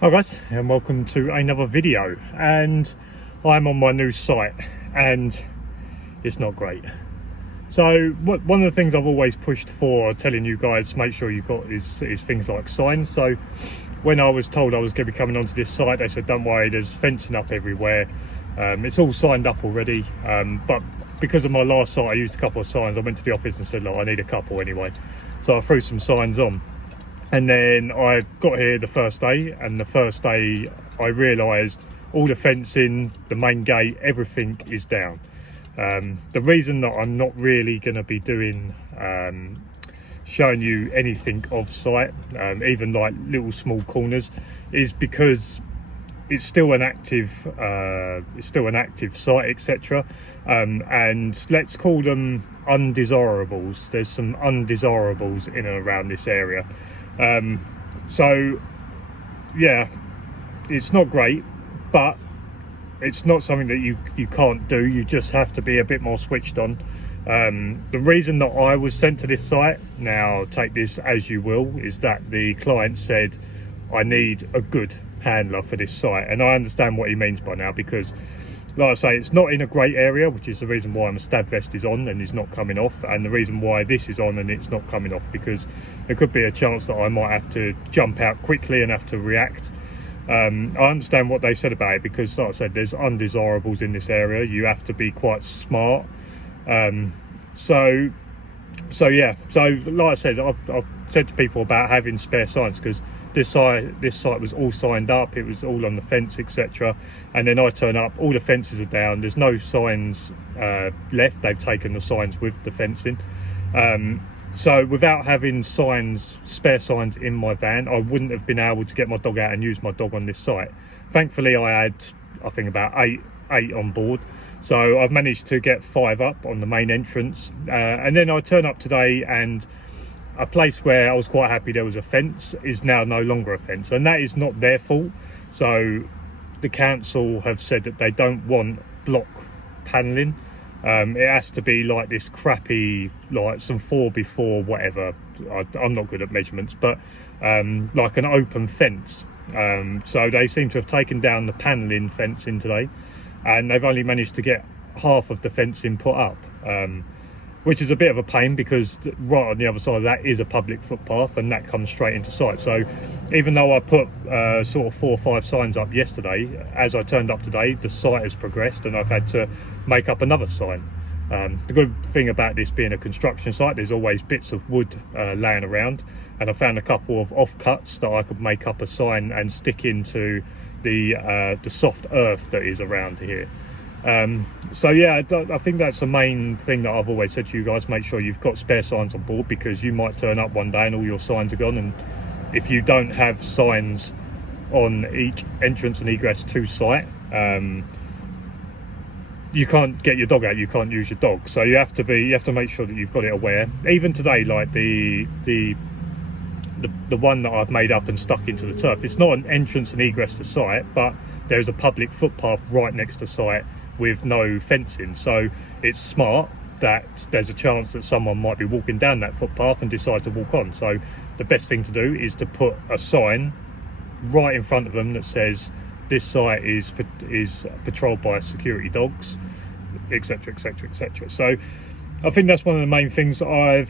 Hi guys, and welcome to another video. And I'm on my new site and it's not great. So one of the things I've always pushed for, telling you guys to make sure you've got is things like signs. So when I was told I was going to be coming onto this site, they said don't worry, there's fencing up everywhere. It's all signed up already, but because of my last site I used a couple of signs. I went to the office and said, look, I need a couple anyway, so I threw some signs on. And then I got here the first day, and the first day I realised all the fencing, the main gate, everything is down. The reason that I'm not really going to be doing showing you anything off site, even like little small corners, is because it's still an active site, etc. And let's call them undesirables. There's some undesirables in and around this area. So yeah, it's not great, but it's not something that you can't do. You just have to be a bit more switched on. The reason that I was sent to this site, now take this as you will, is that the client said I need a good handler for this site, and I understand what he means by now, because like I say, it's not in a great area, which is the reason why my stab vest is on and is not coming off, and the reason why this is on and it's not coming off, because there could be a chance that I might have to jump out quickly and have to react. I understand what they said about it, because like I said, there's undesirables in this area. You have to be quite smart. So yeah, so like I said, I've said to people about having spare signs, because this site was all signed up, it was all on the fence, etc. And then I turn up, all the fences are down, there's no signs left. They've taken the signs with the fencing. So without having spare signs in my van, I wouldn't have been able to get my dog out and use my dog on this site. Thankfully I had, I think, about eight on board, so I've managed to get 5 up on the main entrance. And then I turn up today, and a place where I was quite happy there was a fence is now no longer a fence, and that is not their fault. So the council have said that they don't want block panelling. It has to be like this crappy, like some 4x4 whatever, I'm not good at measurements, but like an open fence. So they seem to have taken down the panelling fencing today, and they've only managed to get half of the fencing put up, which is a bit of a pain, because right on the other side of that is a public footpath, and that comes straight into sight. So even though I put sort of 4 or 5 signs up yesterday, as I turned up today, the site has progressed and I've had to make up another sign. The good thing about this being a construction site, there's always bits of wood laying around, and I found a couple of offcuts that I could make up a sign and stick into the soft earth that is around here. So yeah, I think that's the main thing that I've always said to you guys: make sure you've got spare signs on board, because you might turn up one day and all your signs are gone, and if you don't have signs on each entrance and egress to site, you can't get your dog out, you can't use your dog. So you have to make sure that you've got it aware. Even today, like the one that I've made up and stuck into the turf, it's not an entrance and egress to site, but there's a public footpath right next to site with no fencing. So it's smart that there's a chance that someone might be walking down that footpath and decide to walk on. So the best thing to do is to put a sign right in front of them that says this site is patrolled by security dogs, etc, etc, etc. So I think that's one of the main things I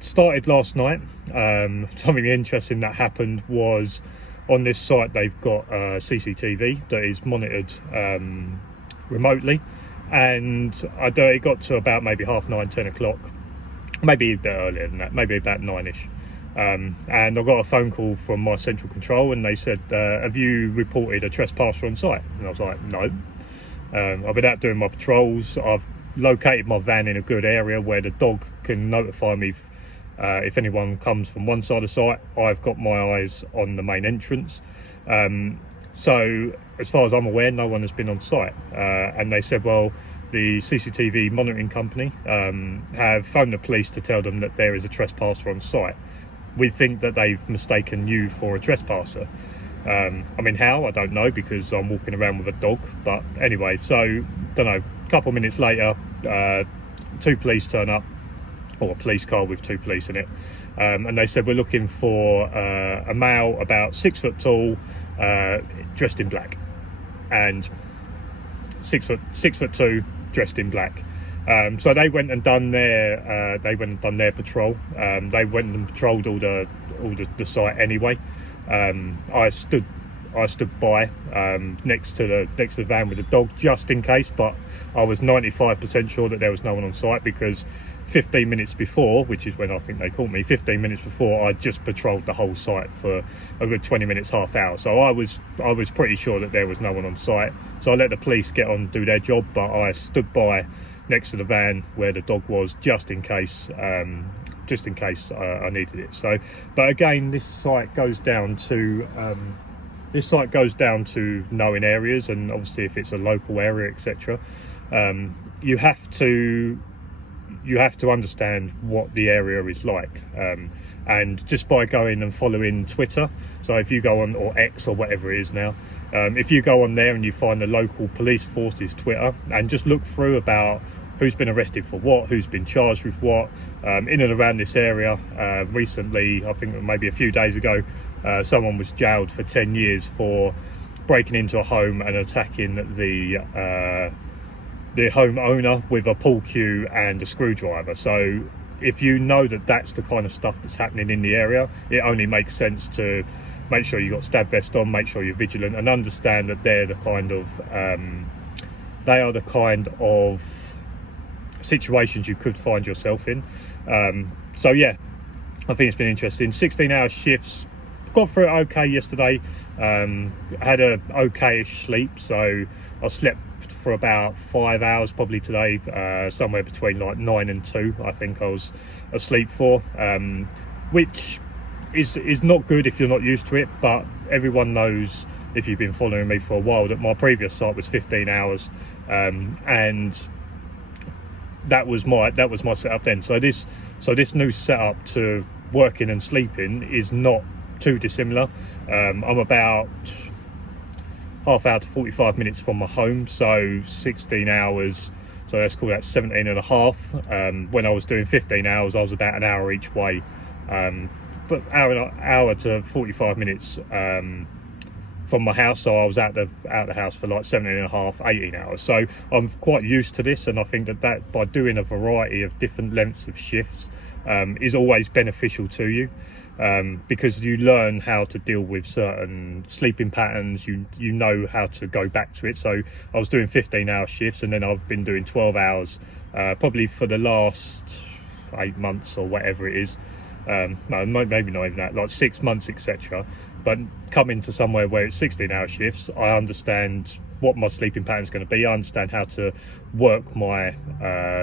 started last night. Something interesting that happened was, on this site they've got CCTV that is monitored remotely, and it got to about maybe 9:30, 10 o'clock, maybe a bit earlier than that, maybe about 9ish, and I got a phone call from my central control, and they said, have you reported a trespasser on site? And I was like, no. I've been out doing my patrols. I've located my van in a good area where the dog can notify me if anyone comes from one side of the site. I've got my eyes on the main entrance. So as far as I'm aware, no one has been on site. And they said, well, the CCTV monitoring company have phoned the police to tell them that there is a trespasser on site. We think that they've mistaken you for a trespasser. I mean, how? I don't know, because I'm walking around with a dog. But anyway, so, don't know, a couple of minutes later, 2 police turn up, or a police car with 2 police in it. And they said, we're looking for a male about 6 foot tall, dressed in black, and 6'2", dressed in black. So they went and done their patrol. They went and patrolled all the site anyway. I stood by next to the van with the dog just in case, but I was 95% sure that there was no one on site, because 15 minutes before, which is when I think they caught me, 15 minutes before, I just patrolled the whole site for a good 20 minutes, half hour. So I was pretty sure that there was no one on site. So I let the police get on and do their job, but I stood by next to the van where the dog was, just in case I needed it. So, but again, this site goes down to knowing areas, and obviously if it's a local area, etc. You have to understand what the area is like, and just by going and following Twitter. So if you go on, or X or whatever it is now, if you go on there and you find the local police force's Twitter and just look through about who's been arrested for what, who's been charged with what, in and around this area. Recently, I think maybe a few days ago, someone was jailed for 10 years for breaking into a home and attacking the homeowner with a pool cue and a screwdriver. So if you know that that's the kind of stuff that's happening in the area, it only makes sense to make sure you've got stab vest on, make sure you're vigilant, and understand that they're the kind of situations you could find yourself in. So yeah, I think it's been interesting. 16-hour shifts, got through it okay yesterday. Had a okayish sleep, so I slept for about 5 hours probably today, somewhere between like 9 and 2 I think I was asleep for, which is not good if you're not used to it, but everyone knows, if you've been following me for a while, that my previous site was 15 hours, and that was my setup then. So this new setup to working and sleeping is not too dissimilar. I'm about half hour to 45 minutes from my home, so 16 hours, so let's call that 17 and a half. When I was doing 15 hours, I was about an hour each way, but hour to 45 minutes from my house, so I was out the house for like 17 and a half, 18 hours. So I'm quite used to this, and I think that by doing a variety of different lengths of shifts is always beneficial to you, because you learn how to deal with certain sleeping patterns. You know how to go back to it. So I was doing 15-hour shifts, and then I've been doing 12 hours probably for the last 8 months or whatever it is. No, maybe not even that, like 6 months, etc. But coming to somewhere where it's 16-hour shifts, I understand what my sleeping pattern is going to be. I understand how to work my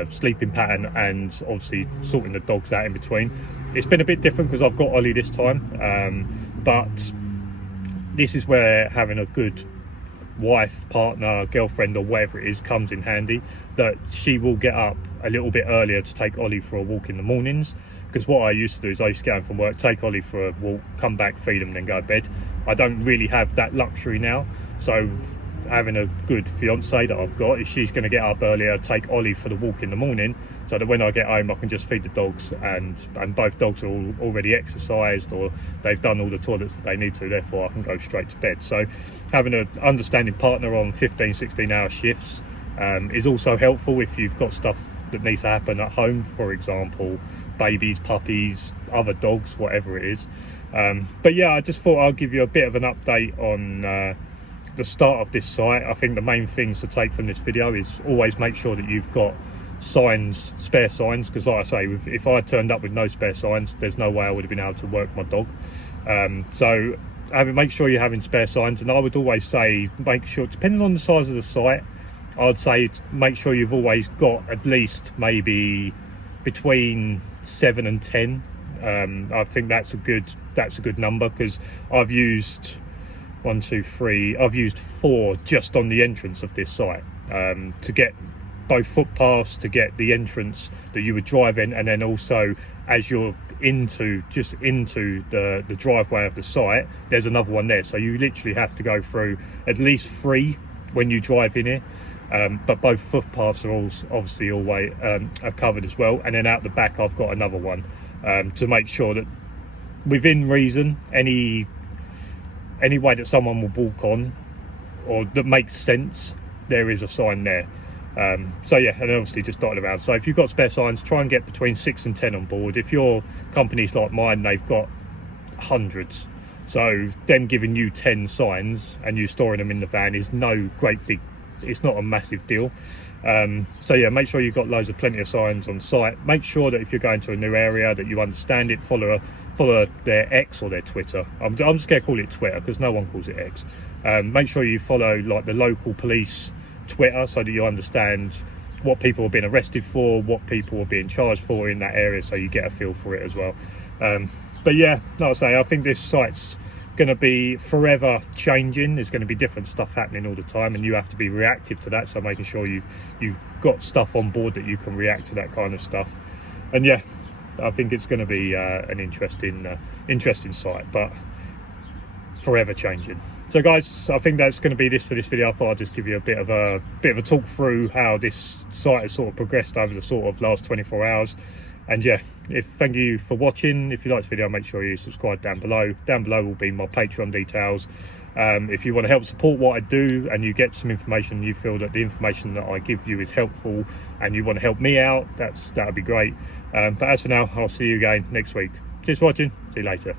sleeping pattern, and obviously sorting the dogs out in between. It's been a bit different because I've got Ollie this time, but this is where having a good wife, partner, girlfriend or whatever it is comes in handy, that she will get up a little bit earlier to take Ollie for a walk in the mornings. Because what I used to do is I used to get home from work, take Ollie for a walk, come back, feed him, then go to bed. I don't really have that luxury now. So having a good fiance that I've got, is she's going to get up earlier, take Ollie for the walk in the morning, so that when I get home I can just feed the dogs, and both dogs are already exercised, or they've done all the toilets that they need to, therefore I can go straight to bed. So having an understanding partner on 16-hour shifts is also helpful if you've got stuff that needs to happen at home, for example babies, puppies, other dogs, whatever it is. But yeah, I just thought I'll give you a bit of an update on the start of this site. I think the main things to take from this video is always make sure that you've got signs, spare signs, because like I say, if I turned up with no spare signs, there's no way I would have been able to work my dog. So make sure you're having spare signs, and I would always say make sure, depending on the size of the site, I'd say make sure you've always got at least maybe between 7 and 10. I think that's a good number, because I've used 1, 2, 3. I've used 4 just on the entrance of this site, to get both footpaths, to get the entrance that you would drive in, and then also as you're into the driveway of the site, there's another one there. So you literally have to go through at least 3 when you drive in here. But both footpaths are obviously always are covered as well, and then out the back I've got another one, to make sure that within reason any any way that someone will walk on or that makes sense, there is a sign there. So yeah, and obviously just dotted around. So if you've got spare signs, try and get between 6 and 10 on board. If your company's like mine, they've got hundreds, so them giving you 10 signs and you storing them in the van is no great big, it's not a massive deal. So yeah, make sure you've got plenty of signs on site. Make sure that if you're going to a new area that you understand it. Follow their X or their Twitter. I'm just going to call it Twitter because no one calls it X. Make sure you follow like the local police Twitter so that you understand what people are being arrested for, what people are being charged for in that area, so you get a feel for it as well. But yeah, like I say, I think this site's going to be forever changing. There's going to be different stuff happening all the time, and you have to be reactive to that, so making sure you've got stuff on board that you can react to that kind of stuff. And yeah, I think it's going to be an interesting site, but forever changing. So guys, I think that's going to be this for this video. I thought I'd just give you a bit of a talk through how this site has sort of progressed over the sort of last 24 hours. And yeah, thank you for watching. If you like this video, make sure you subscribe down below. Down below will be my Patreon details. If you want to help support what I do and you get some information, you feel that the information that I give you is helpful and you want to help me out, that would be great. But as for now, I'll see you again next week. Cheers for watching. See you later.